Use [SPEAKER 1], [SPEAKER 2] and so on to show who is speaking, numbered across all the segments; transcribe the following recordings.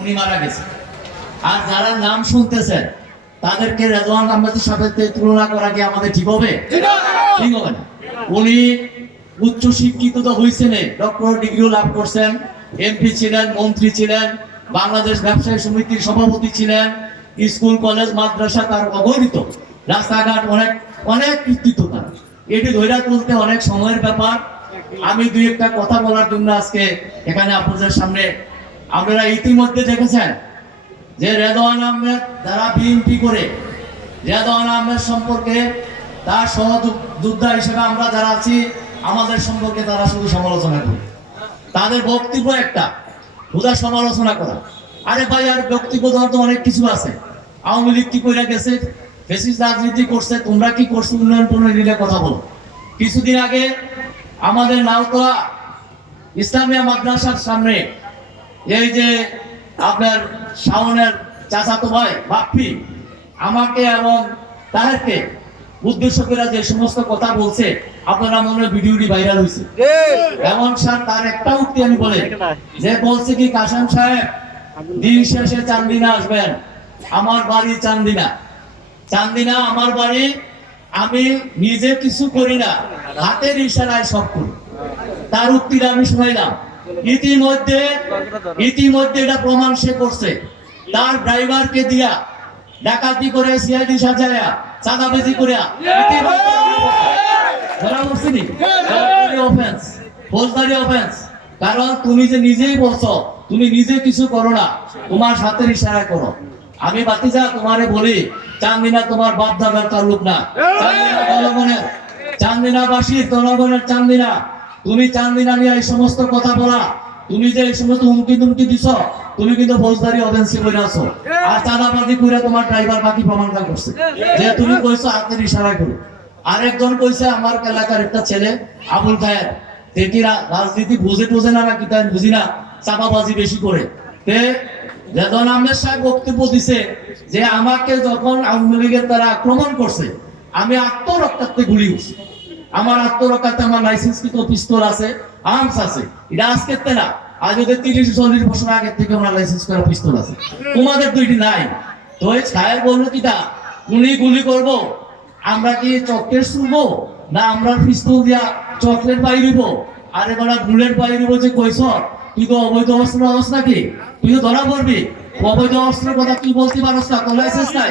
[SPEAKER 1] উনি মারা গেছে। আর যারা নাম শুনতেছেন তাদেরকে রেজওয়ান আহমেদের সাথে তুলনা করা কি আমাদের ঠিক হবে? ঠিক হবে। না। উনি উচ্চ শিক্ষিত তো হয়েছেন ডক্টর ডিগ্রিও লাভ করছেন এমপি ছিলেন মন্ত্রী ছিলেন বাংলাদেশ ব্যবসায়ী সমিতির সভাপতি ছিলেন স্কুল কলেজ মাদ্রাসা তার অগণিত। রাস্তাঘাট অনেক অনেক কৃতিত্ব তার। এটি ধৈর্য তুলতে অনেক সময়ের ব্যাপার। আমি দুই একটা কথা বলার জন্য আজকে এখানে আপনাদের সামনে আপনারা ইতিমধ্যে দেখেছেন যে রেদওয়ান আহমেদ তারা বিএনপি করে রেদওয়ান আহমেদ সম্পর্কে তার সহযোদ্ধা হিসেবে আমরা যারা আছি, আমাদের সম্পর্কে তারা শুধু সমালোচনা করে। তাদের বক্তব্য একটা, হুদা সমালোচনা করা। আরে ভাই, আর বক্তব্য দেওয়ার তো অনেক কিছু আছে। আওয়ামী লীগ কি করে গেছে? ফেসিস রাজনীতি করছে, তোমরা কি করছ? উন্নয়ন টুন্নয়ন নিলে কথা বলো। কিছুদিন আগে আমাদের নাওতলা ইসলামিয়া মাদ্রাসার সামনে এই যে আপনার শাওনের চাচাতো ভাই বাপ্পি আমাকে এবং তাদেরকে উদ্দেশ্য করে যে সমস্ত কথা বলছে আপনারা মনে ভিডিওটি ভাইরাল হয়েছে এমন স্যার তার একটা উক্তি আমি বলে যে বলছে কি কাসাম সাহেব দিন শেষে চান্দিনা আসবেন। আমার বাড়ি চান্দিনা। চান্দিনা আমার বাড়ি আমি নিজে কিছু করি না। হাতের ইশারায় সব করি। তার উক্তিটা আমি শুনাইলাম। ইতিমধ্যে ইতিমধ্যে এটা প্রমাণ সে করছে। তার ড্রাইভারকে দিয়া ডাকাতি করে সিআইডি সাজায়া চাঁদাবাজি করে ধরা পড়ছে নি? ফৌজদারি ফৌজদারি offense। কারণ তুমি যে নিজেই বলছো তুমি নিজে কিছু করো না তোমার সাথে ইশারা করো। আমি বাতিজা তোমারে বলি চান্দিনা তোমার বাপ দাদার তাল্লুক না। চান্দিনা জনগণের চান্দিনাবাসীর জনগণের চান্দিনা। তুমি চান্দিনা নিয়ে এই সমস্ত কথা বলা। তুমি যে এই সমস্ত হুমকি তুমকি দিছ তুমি কিন্তু ফৌজদারি অফেন্সি করে আছো। আর চাঁদাবাজি করে তোমার ড্রাইভার বাকি প্রমাণ করছে। যে তুমি কইছো হাতের ইশারা করে। আরেকজন কইছে আমার এলাকার একটা ছেলে আবুল খায়ের। দেখি রাজনীতি বুঝে টুঝে না নাকি তাই বুঝি না চাপাবাজি বেশি করে। তে রেদন আহমেদ সাহেব বক্তব্য দিছে যে আমাকে যখন আওয়ামী লীগের তারা আক্রমণ করছে আমি আত্মরক্ষার্থে গুলি উঠছি আমার আত্মরক্ষার্থে আমার লাইসেন্স কিন্তু পিস্তল আছে আর্মস আছে। এটা আজকের তে না, আজ ওদের তিরিশ চল্লিশ বছর আগে থেকে আমার লাইসেন্স করা পিস্তল আছে। তোমাদের দুইটি নাই। তো এই ছায়ের বলল কি তা উনি গুলি করব, আমরা কি চকলেট শুনব না, আমরা পিস্তল দিয়া চকলেট পাই দিব আরে বড়া, বুলেট পাই দিব যে কইস তুই তো অবৈধ অস্ত্র আনস নাকি? তুই তো ধরা পড়বি। অবৈধ অস্ত্রের কথা কি বলতে পারস না, তোর লাইসেন্স নাই।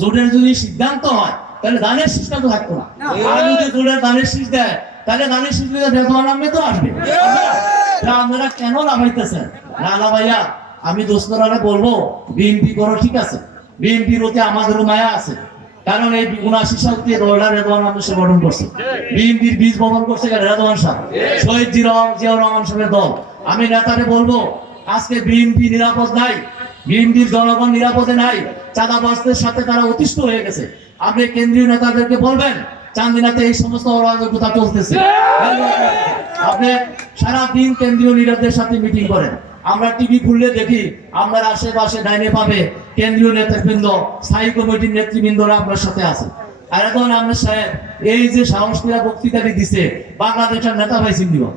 [SPEAKER 1] জোটের যদি সিদ্ধান্ত হয় তাহলে দানের শীষটা তো থাকতো না। আর যদি জোটের দানের শীষ দেয় তাহলে দানের শীষ দিলে রেজওয়ান আহমেদ তো আসবে। আপনারা কেন লাভাইতেছেন না লাভাইয়া আমি দোস্তরা বলব বিএনপি করো ঠিক আছে। বিএনপির প্রতি আমাদেরও মায়া আছে। কারণ এই উনআশি সাল থেকে দলটা রেদওয়ান আহমেদ গঠন করছে। বিএনপির বীজ বপন করছে রেদওয়ান সাহেব? শহীদ জিরাম জিয়াউর রহমান সাহেবের দল। আমি নেতারে বলব আজকে বিএনপি নিরাপদ নাই বিএনপির জনগণ নিরাপদে নাই। চাঁদাবাজদের সাথে তারা অতিষ্ঠ হয়ে গেছে। আপনি কেন্দ্রীয় নেতাদেরকে বলবেন, চান্দিনাতে এই সমস্ত অরাজকতা চলতেছে। আপনি সারা দিন কেন্দ্রীয় লিডারদের সাথে মিটিং করেন। আমরা টিভি খুললে দেখি, আপনার আশেপাশে ডাইনে পাবে কেন্দ্রীয় নেতৃবৃন্দ, স্থায়ী কমিটির নেতৃবৃন্দরা আপনার সাথে আছে। আর এখন আমরা সাহেব, এই যে সাহস বক্তৃতাটি দিছে, বাংলাদেশের নেতা ভাই সিন্ধিও